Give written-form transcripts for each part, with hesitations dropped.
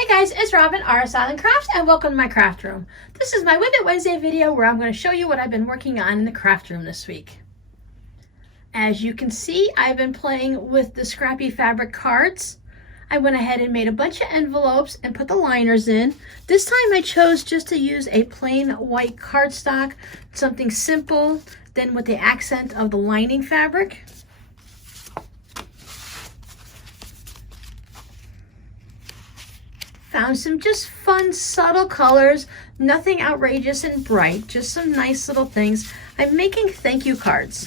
Hey guys, it's Robin, RsIslandCrafts, and welcome to my craft room. This is my WiP Wednesday video where I'm going to show you what I've been working on in the craft room this week. As you can see, I've been playing with the scrappy fabric cards. I went ahead and made a bunch of envelopes and put the liners in. This time I chose just to use a plain white cardstock, something simple, then with the accent of the lining fabric. Found some just fun, subtle colors, nothing outrageous and bright, just some nice little things. I'm making thank you cards,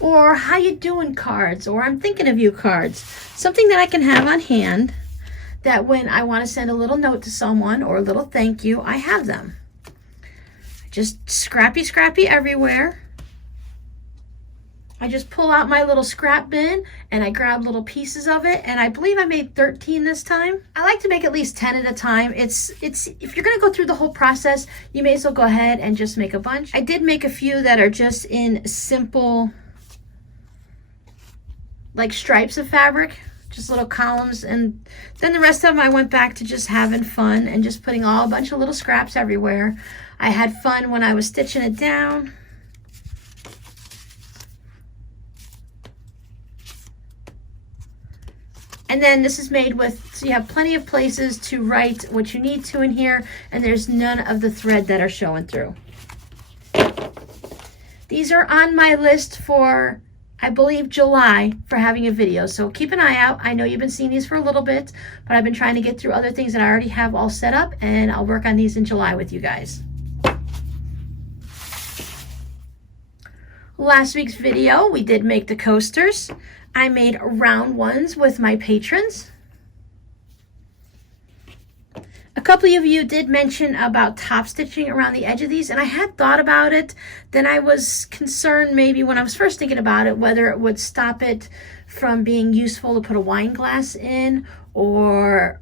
or how you doing cards, or I'm thinking of you cards. Something that I can have on hand that when I want to send a little note to someone or a little thank you, I have them. Just scrappy everywhere. I just pull out my little scrap bin and I grab little pieces of it, and I believe I made 13 this time. I like to make at least 10 at a time. It's if you're gonna go through the whole process, you may as well go ahead and just make a bunch. I did make a few that are just in simple, like stripes of fabric, just little columns, and then the rest of them I went back to just having fun and just putting a bunch of little scraps everywhere. I had fun when I was stitching it down. And then this is made with, so you have plenty of places to write what you need to in here, and there's none of the thread that are showing through. These are on my list for, I believe, July for having a video, so keep an eye out. I know you've been seeing these for a little bit, but I've been trying to get through other things that I already have all set up, and I'll work on these in July with you guys. Last week's video, we did make the coasters. I made round ones with my patrons. A couple of you did mention about top stitching around the edge of these, and I had thought about it. Then I was concerned maybe when I was first thinking about it whether it would stop it from being useful to put a wine glass in, or,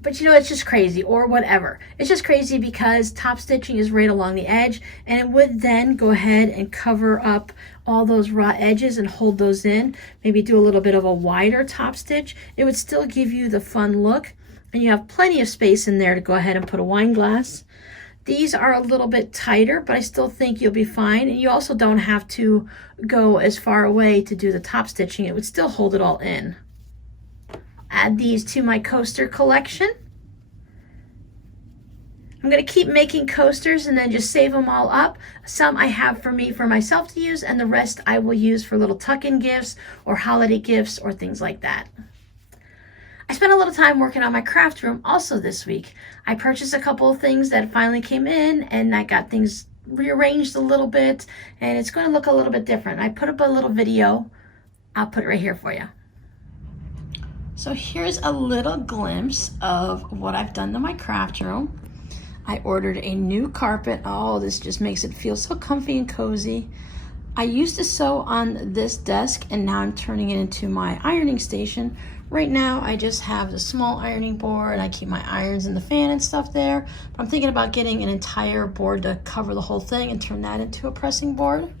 but you know, it's just crazy, or whatever. It's just crazy because top stitching is right along the edge, and it would then go ahead and cover up all those raw edges and hold those in. Maybe do a little bit of a wider top stitch. It would still give you the fun look, and you have plenty of space in there to go ahead and put a wine glass. These are a little bit tighter, but I still think you'll be fine, and you also don't have to go as far away to do the top stitching. It would still hold it all in. Add these to my coaster collection. I'm going to keep making coasters and then just save them all up. Some I have for myself to use, and the rest I will use for little tuck-in gifts or holiday gifts or things like that. I spent a little time working on my craft room also this week. I purchased a couple of things that finally came in, and I got things rearranged a little bit, and it's going to look a little bit different. I put up a little video. I'll put it right here for you. So here's a little glimpse of what I've done to my craft room. I ordered a new carpet. Oh, this just makes it feel so comfy and cozy. I used to sew on this desk, and now I'm turning it into my ironing station. Right now, I just have the small ironing board. I keep my irons and the fan and stuff there. But I'm thinking about getting an entire board to cover the whole thing and turn that into a pressing board.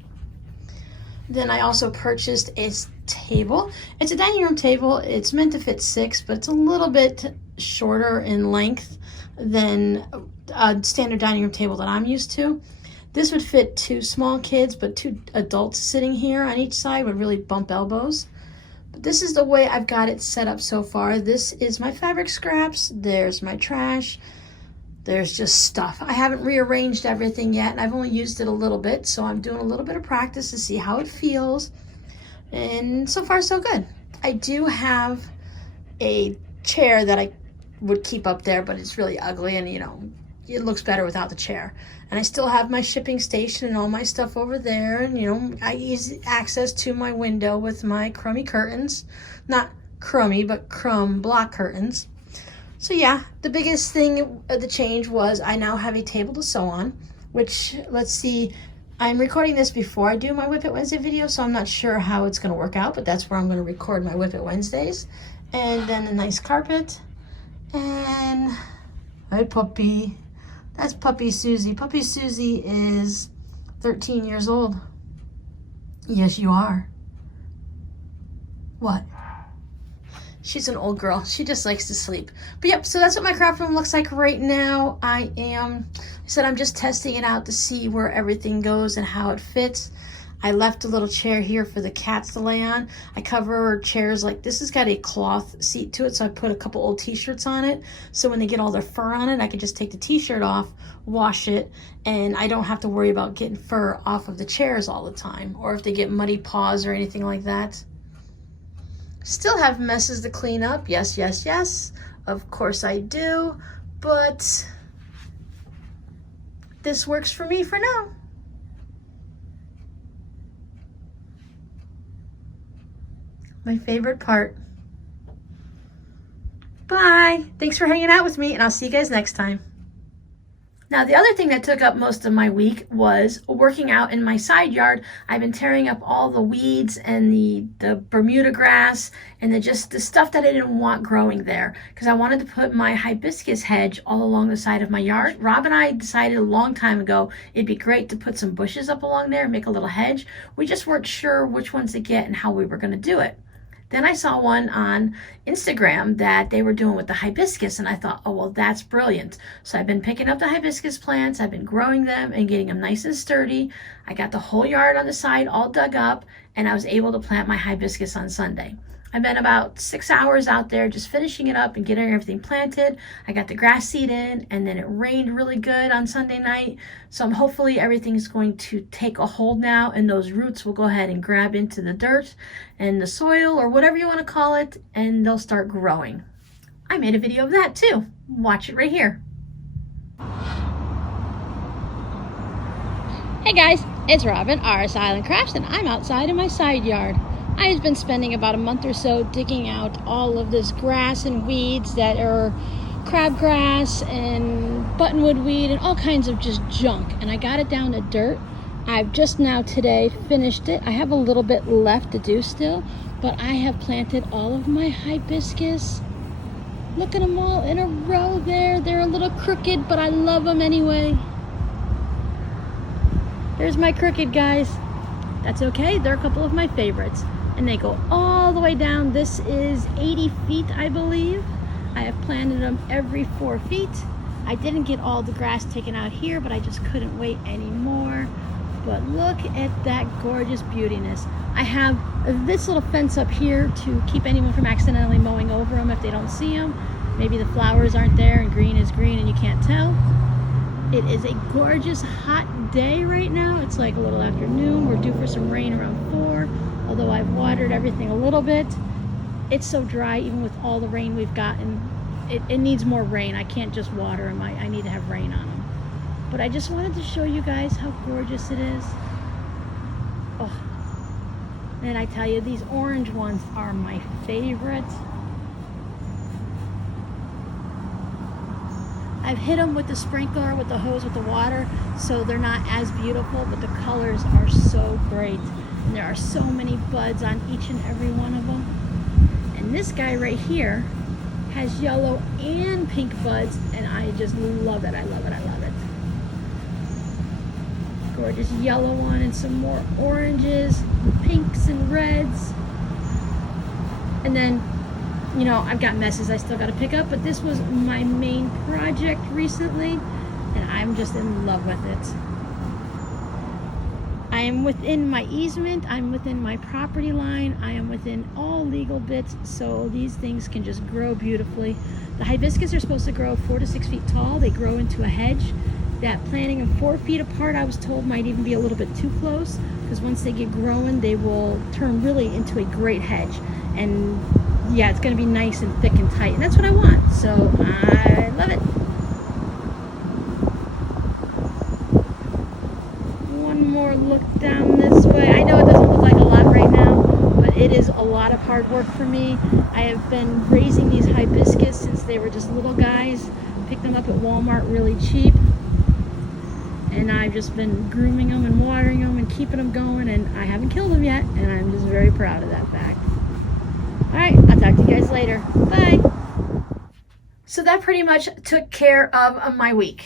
Then I also purchased a table. It's a dining room table. It's meant to fit 6, but it's a little bit shorter in length than a standard dining room table that I'm used to. This would fit 2 small kids, but 2 adults sitting here on each side would really bump elbows. But this is the way I've got it set up so far. This is my fabric scraps. There's my trash. There's just stuff. I haven't rearranged everything yet, and I've only used it a little bit, so I'm doing a little bit of practice to see how it feels. And so far, so good. I do have a chair that I would keep up there, but it's really ugly, and you know, it looks better without the chair. And I still have my shipping station and all my stuff over there, and you know, I easy access to my window with my crummy curtains. Not crummy, but crumb block curtains. So yeah, the biggest thing, the change was I now have a table to sew on, which, let's see, I'm recording this before I do my WiP Wednesday video, so I'm not sure how it's going to work out, but that's where I'm going to record my WiP Wednesdays. And then a nice carpet. And hi, puppy. That's puppy Susie. Puppy Susie is 13 years old. Yes, you are. What? She's an old girl. She just likes to sleep. But yep, so that's what my craft room looks like right now. I said I'm just testing it out to see where everything goes and how it fits. I left a little chair here for the cats to lay on. I cover chairs like this has got a cloth seat to it, so I put a couple old t-shirts on it. So when they get all their fur on it, I can just take the t-shirt off, wash it, and I don't have to worry about getting fur off of the chairs all the time, or if they get muddy paws or anything like that. Still have messes to clean up. Yes, yes, yes. Of course I do, but this works for me for now. My favorite part. Bye. Thanks for hanging out with me, and I'll see you guys next time. Now, the other thing that took up most of my week was working out in my side yard. I've been tearing up all the weeds and the Bermuda grass and the stuff that I didn't want growing there, because I wanted to put my hibiscus hedge all along the side of my yard. Rob and I decided a long time ago it'd be great to put some bushes up along there and make a little hedge. We just weren't sure which ones to get and how we were going to do it. Then I saw one on Instagram that they were doing with the hibiscus, and I thought, oh, well, that's brilliant. So I've been picking up the hibiscus plants, I've been growing them and getting them nice and sturdy. I got the whole yard on the side all dug up, and I was able to plant my hibiscus on Sunday. I've been about 6 hours out there just finishing it up and getting everything planted. I got the grass seed in, and then it rained really good on Sunday night. So hopefully everything's going to take a hold now, and those roots will go ahead and grab into the dirt and the soil, or whatever you want to call it, and they'll start growing. I made a video of that too. Watch it right here. Hey guys, it's Robin, RsIslandCrafts, and I'm outside in my side yard. I've been spending about a month or so digging out all of this grass and weeds that are crabgrass and buttonwood weed and all kinds of just junk, and I got it down to dirt. I've just now today finished it. I have a little bit left to do still, but I have planted all of my hibiscus. Look at them all in a row there. They're a little crooked, but I love them anyway. There's my crooked guys. That's okay, they're a couple of my favorites. And they go all the way down. This is 80 feet, I believe. I have planted them every 4 feet. I didn't get all the grass taken out here, but I just couldn't wait anymore. But look at that gorgeous beautiness. I have this little fence up here to keep anyone from accidentally mowing over them if they don't see them. Maybe the flowers aren't there and green is green and you can't tell. It is a gorgeous hot day right now. It's like a little afternoon. We're due for some rain around 4, although I've watered everything a little bit. It's so dry even with all the rain we've gotten. It needs more rain. I can't just water them. I need to have rain on them. But I just wanted to show you guys how gorgeous it is. Oh, and I tell you, these orange ones are my favorite. I've hit them with the sprinkler, with the hose, with the water, so they're not as beautiful, but the colors are so great. And there are so many buds on each and every one of them. And this guy right here has yellow and pink buds, and I just love it. I love it. I love it. Gorgeous yellow one and some more oranges, pinks and reds. And then, you know, I've got messes I still got to pick up, but this was my main project recently, and I'm just in love with it. I am within my easement, I'm within my property line, I am within all legal bits, so these things can just grow beautifully. The hibiscus are supposed to grow 4 to 6 feet tall. They grow into a hedge. That planting them 4 feet apart, I was told, might even be a little bit too close, because once they get growing, they will turn really into a great hedge. And yeah, it's going to be nice and thick and tight, and that's what I want, so I love it. One more look down this way. I know it doesn't look like a lot right now, but it is a lot of hard work for me. I have been raising these hibiscus since they were just little guys. Picked them up at Walmart really cheap, and I've just been grooming them and watering them and keeping them going, and I haven't killed them yet, and I'm just very proud of that fact. Alright, I'll talk to you guys later. Bye! So that pretty much took care of my week.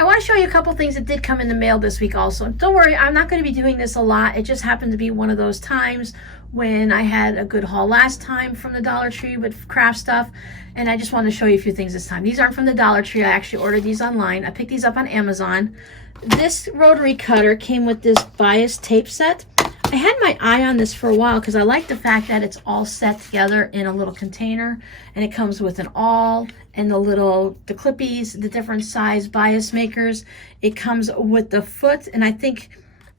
I want to show you a couple things that did come in the mail this week also. Don't worry, I'm not going to be doing this a lot. It just happened to be one of those times when I had a good haul last time from the Dollar Tree with craft stuff, and I just wanted to show you a few things this time. These aren't from the Dollar Tree. I actually ordered these online. I picked these up on Amazon. This rotary cutter came with this bias tape set. I had my eye on this for a while because I like the fact that it's all set together in a little container, and it comes with an awl and the clippies, the different size bias makers. It comes with the foot, and I think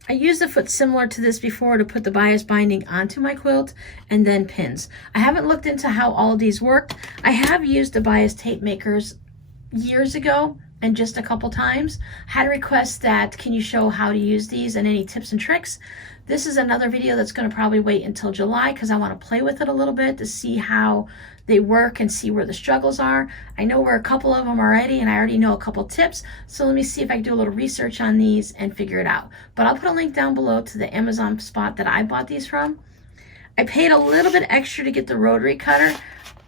I used a foot similar to this before to put the bias binding onto my quilt, and then pins. I haven't looked into how all of these work. I have used the bias tape makers years ago and just a couple times. I had a request that, can you show how to use these and any tips and tricks? This is another video that's going to probably wait until July because I want to play with it a little bit to see how they work and see where the struggles are. I know where a couple of them already, and I already know a couple tips, so let me see if I can do a little research on these and figure it out. But I'll put a link down below to the Amazon spot that I bought these from. I paid a little bit extra to get the rotary cutter.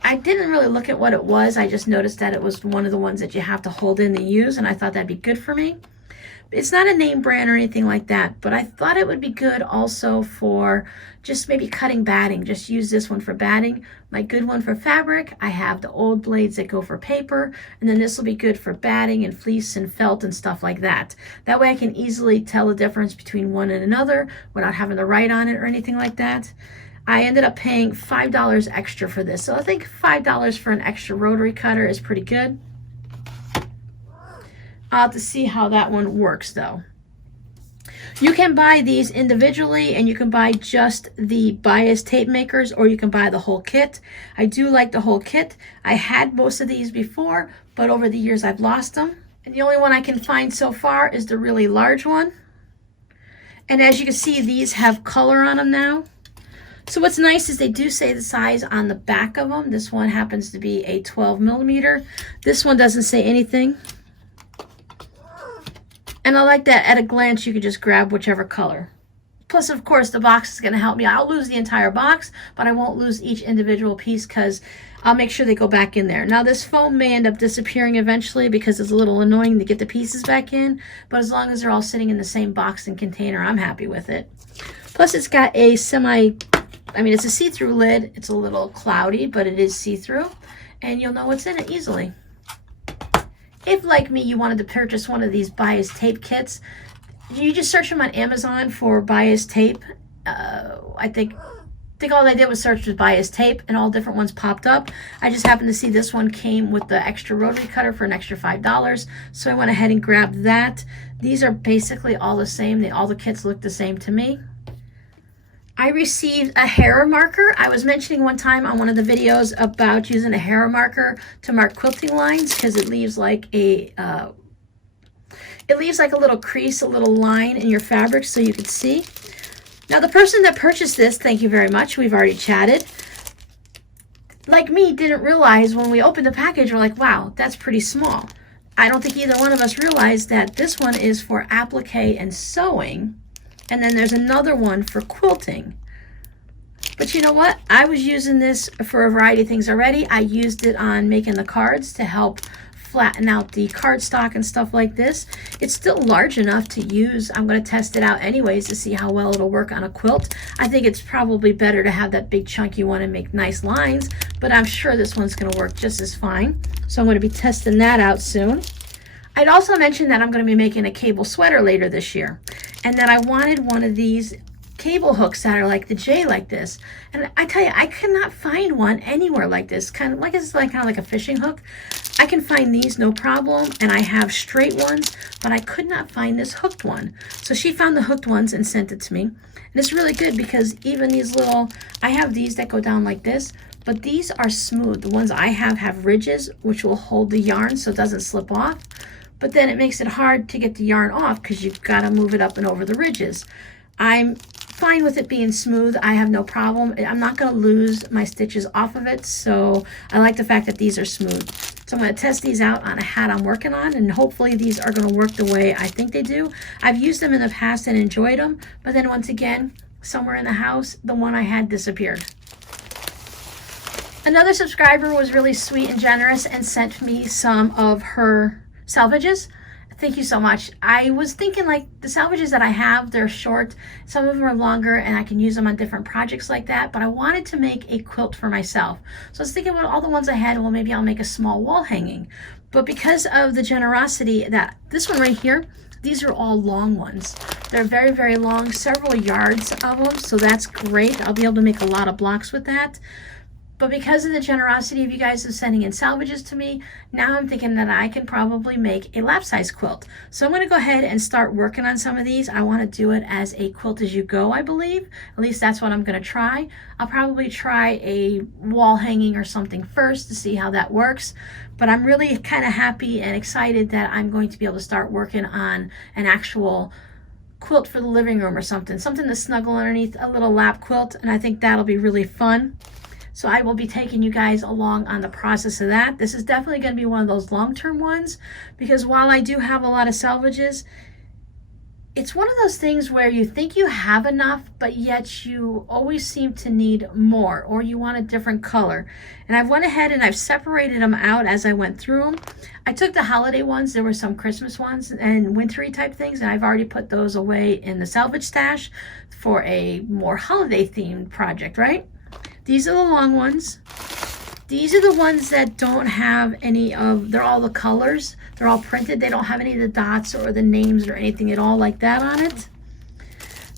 I didn't really look at what it was. I just noticed that it was one of the ones that you have to hold in to use, and I thought that'd be good for me. It's not a name brand or anything like that, but I thought it would be good also for just maybe cutting batting. Just use this one for batting. My good one for fabric, I have the old blades that go for paper, and then this will be good for batting and fleece and felt and stuff like that. That way I can easily tell the difference between one and another without having to write on it or anything like that. I ended up paying $5 extra for this, so I think $5 for an extra rotary cutter is pretty good. I'll have to see how that one works though. You can buy these individually, and you can buy just the bias tape makers, or you can buy the whole kit. I do like the whole kit. I had most of these before, but over the years I've lost them. And the only one I can find so far is the really large one. And as you can see, these have color on them now. So what's nice is they do say the size on the back of them. This one happens to be a 12 millimeter. This one doesn't say anything. And I like that at a glance you can just grab whichever color. Plus, of course, the box is going to help me. I'll lose the entire box, but I won't lose each individual piece because I'll make sure they go back in there. Now, this foam may end up disappearing eventually because it's a little annoying to get the pieces back in, but as long as they're all sitting in the same box and container, I'm happy with it. Plus, it's got a it's a see-through lid. It's a little cloudy, but it is see-through, and you'll know what's in it easily. If, like me, you wanted to purchase one of these bias tape kits, you just search them on Amazon for bias tape. I think all I did was search for bias tape, and all different ones popped up. I just happened to see this one came with the extra rotary cutter for an extra $5, so I went ahead and grabbed that. These are basically all the same. All the kits look the same to me. I received a hair marker. I was mentioning one time on one of the videos about using a hair marker to mark quilting lines because it leaves like a little crease, a little line in your fabric so you can see. Now the person that purchased this, thank you very much. We've already chatted. Like me, didn't realize when we opened the package, we're like, wow, that's pretty small. I don't think either one of us realized that this one is for applique and sewing. And then there's another one for quilting. But you know what? I was using this for a variety of things already. I used it on making the cards to help flatten out the cardstock and stuff like this. It's still large enough to use. I'm going to test it out anyways to see how well it'll work on a quilt. I think it's probably better to have that big chunky one and make nice lines, but I'm sure this one's going to work just as fine. So I'm going to be testing that out soon. I'd also mentioned that I'm going to be making a cable sweater later this year, and that I wanted one of these cable hooks that are like the J like this. And I tell you, I could not find one anywhere like this. Kind of like a fishing hook. I can find these no problem, and I have straight ones, but I could not find this hooked one. So she found the hooked ones and sent it to me. And it's really good because even these little, I have these that go down like this, but these are smooth. The ones I have ridges, which will hold the yarn so it doesn't slip off. But then it makes it hard to get the yarn off because you've got to move it up and over the ridges. I'm fine with it being smooth. I have no problem. I'm not going to lose my stitches off of it, so I like the fact that these are smooth. So I'm going to test these out on a hat I'm working on, and hopefully these are going to work the way I think they do. I've used them in the past and enjoyed them, but then once again, somewhere in the house, the one I had disappeared. Another subscriber was really sweet and generous and sent me some of her salvages. Thank you so much. I was thinking like the salvages that I have, they're short. Some of them are longer and I can use them on different projects like that, but I wanted to make a quilt for myself. So I was thinking about all the ones I had, well, maybe I'll make a small wall hanging. But because of the generosity that this one right here, these are all long ones. They're very, very long, several yards of them. So that's great. I'll be able to make a lot of blocks with that. But because of the generosity of you guys of sending in salvages to me, now I'm thinking that I can probably make a lap size quilt. So I'm going to go ahead and start working on some of these. I want to do it as a quilt as you go, I believe. At least that's what I'm going to try. I'll probably try a wall hanging or something first to see how that works. But I'm really kind of happy and excited that I'm going to be able to start working on an actual quilt for the living room or something to snuggle underneath, a little lap quilt. And I think that'll be really fun. So I will be taking you guys along on the process of that. This is definitely going to be one of those long-term ones, because while I do have a lot of salvages, it's one of those things where you think you have enough, but yet you always seem to need more, or you want a different color. And I've went ahead and I've separated them out as I went through them. I took the holiday ones, there were some Christmas ones and wintry type things, and I've already put those away in the salvage stash for a more holiday themed project, right? These are the long ones. These are the ones that don't have any of, they're all the colors. They're all printed. They don't have any of the dots or the names or anything at all like that on it.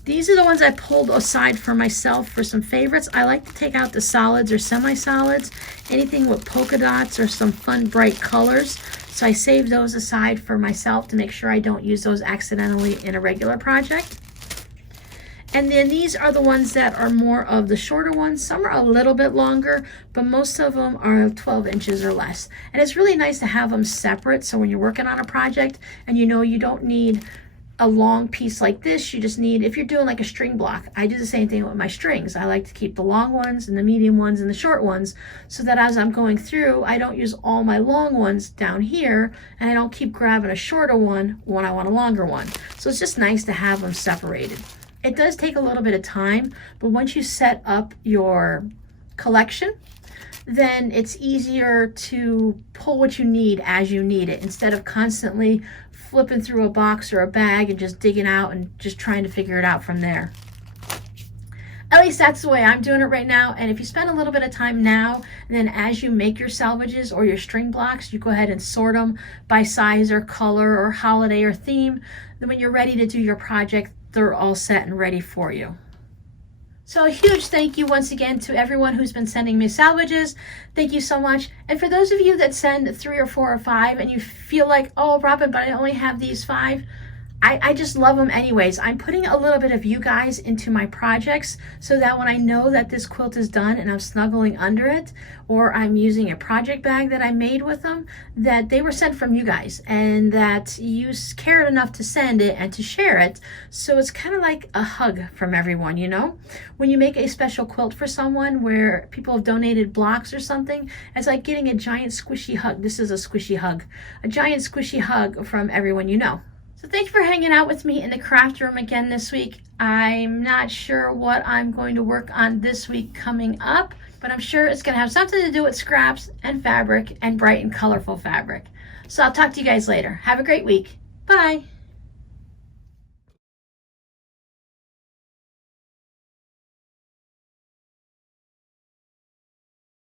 These are the ones I pulled aside for myself for some favorites. I like to take out the solids or semi-solids, anything with polka dots or some fun bright colors. So I saved those aside for myself to make sure I don't use those accidentally in a regular project. And then these are the ones that are more of the shorter ones. Some are a little bit longer, but most of them are 12 inches or less. And it's really nice to have them separate. So when you're working on a project and you know you don't need a long piece like this, you just need, if you're doing like a string block, I do the same thing with my strings. I like to keep the long ones and the medium ones and the short ones so that as I'm going through, I don't use all my long ones down here and I don't keep grabbing a shorter one when I want a longer one. So it's just nice to have them separated. It does take a little bit of time, but once you set up your collection, then it's easier to pull what you need as you need it instead of constantly flipping through a box or a bag and just digging out and just trying to figure it out from there. At least that's the way I'm doing it right now. And if you spend a little bit of time now, and then as you make your salvages or your string blocks, you go ahead and sort them by size or color or holiday or theme, then when you're ready to do your project, they're all set and ready for you. So a huge thank you once again to everyone who's been sending me salvages. Thank you so much. And for those of you that send 3 or 4 or 5 and you feel like, oh, Robin, but I only have these 5, I just love them anyways. I'm putting a little bit of you guys into my projects so that when I know that this quilt is done and I'm snuggling under it, or I'm using a project bag that I made with them, that they were sent from you guys and that you cared enough to send it and to share it. So it's kind of like a hug from everyone, you know? When you make a special quilt for someone where people have donated blocks or something, it's like getting a giant squishy hug. This is a squishy hug. A giant squishy hug from everyone you know. So thanks for hanging out with me in the craft room again this week. I'm not sure what I'm going to work on this week coming up, but I'm sure it's going to have something to do with scraps and fabric and bright and colorful fabric. So I'll talk to you guys later. Have a great week. Bye.